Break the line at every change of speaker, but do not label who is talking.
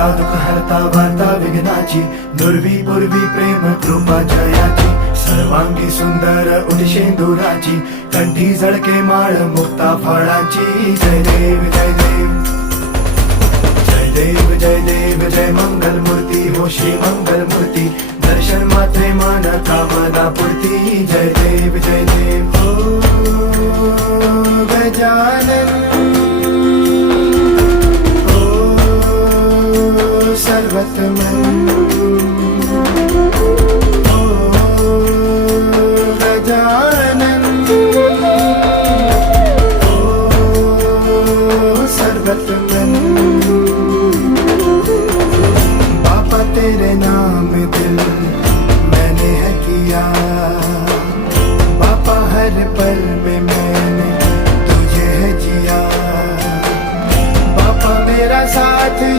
हरता दुःख हरता वार्ता विघ्नाची. दुर्वी पूर्वी प्रेम कृपा जयाची सर्वांगी सुंदर उदिशेंदुराची कंठी झळके माळ मुक्ता फळाची. जय देव जय देव. जय देव जय देव जय मंगल मूर्ती हो श्री मंगल मूर्ती दर्शन मात्रे मान कामना पूर्ती. जय देव जय देव. हो गजानन. सर्वतमन् तेरे नाम दिल मैंने है किया। पापा, हर पल मैंने तुझे है जिया। पापा, मेरा साथ